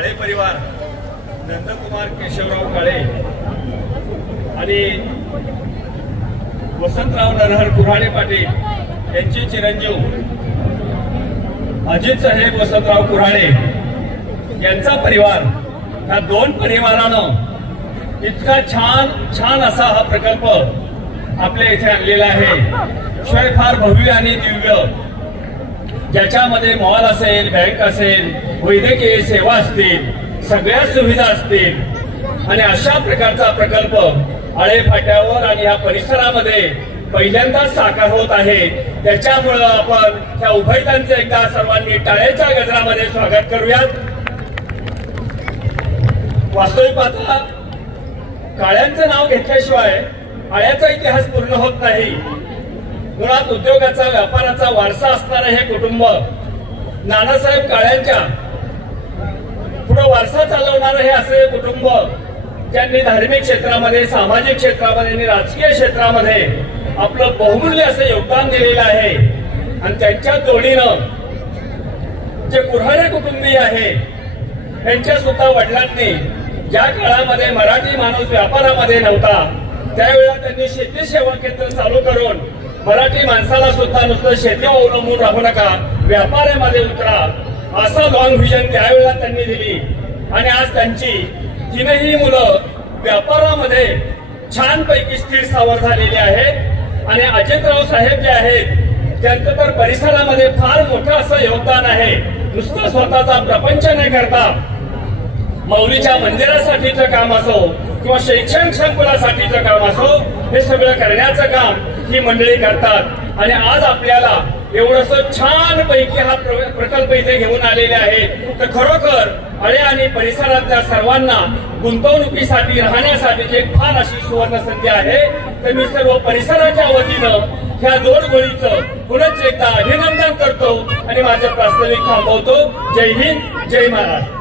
काळे परिवार, नंदकुमार केशवराव काळे आणि वसंतराव नरहर कुऱ्हाडे पाटील यांचे चिरंजीव अजित साहेब वसंतराव कुऱ्हाडे यांचा परिवार, ह्या दोन परिवारानं इतका छान असा हा प्रकल्प आपल्या इथे आणलेला आहे। शिवाय फार भव्य आणि दिव्य, ज्याच्यामध्ये मॉल असेल, बँक असेल, वैद्यकीय सेवा असतील, सगळ्या सुविधा असतील आणि अशा प्रकारचा प्रकल्प आळे फाट्यावर आणि या परिसरामध्ये पहिल्यांदाच साकार होत आहे। त्याच्यामुळे आपण त्या उभयतांचे एकदा सर्वांनी टाळ्याच्या गजरामध्ये स्वागत करूयात। वास्तविक पाहता काळ्यांचं नाव घेतल्याशिवाय आळ्याचा इतिहास पूर्ण होत नाही। मुळात उद्योगाचा, व्यापाराचा वारसा असणारे हे कुटुंब नानासाहेब काळ्यांच्या पुढे वारसा चालवणारे हे असे कुटुंब, ज्यांनी धार्मिक क्षेत्रामध्ये, सामाजिक क्षेत्रामध्ये आणि राजकीय क्षेत्रामध्ये आपलं बहुमूल्य असं योगदान दिलेलं आहे। आणि त्यांच्या जोडीनं जे कुऱ्हाडे कुटुंबीय आहे, त्यांच्या सुद्धा वडिलांनी ज्या काळामध्ये मराठी माणूस व्यापारामध्ये नव्हता, त्यावेळेला त्यांनी शेती सेवा केंद्र चालू करून मराठी माणसाला सुद्धा नुसतं शेतीवर अवलंबून राहू नका, व्यापारामध्ये उतरा, असं लॉंग व्हिजन त्यावेळेला त्यांनी दिली। आणि आज त्यांची तीनही मुलं व्यापारामध्ये छानपैकी स्थिर स्थावर झालेली आहेत। आणि अजितराव साहेब जे आहेत, त्यांचं तर परिसरामध्ये फार मोठं असं योगदान आहे। नुसतं स्वतःचा प्रपंच न करता माऊलीच्या मंदिरासाठीचं काम असो किंवा शैक्षणिक संकुलासाठीचं काम असो, हे सगळं करण्याचं काम ही मंडळी करतात। आणि आज आपल्याला एवढंसं छानपैकी हा प्रकल्प इथे घेऊन आलेले आहेत, तर खरोखर आळे आणि परिसरातल्या सर्वांना गुंतवणुकीसाठी, राहण्यासाठीची एक फार अशी सुवर्ण संधी आहे। तर मी सर्व परिसराच्या वतीनं ह्या जोडगोळीचं पुनश्च एकदा अभिनंदन करतो आणि माझं प्रास्ताविक थांबवतो। जय हिंद, जय महाराष्ट्र।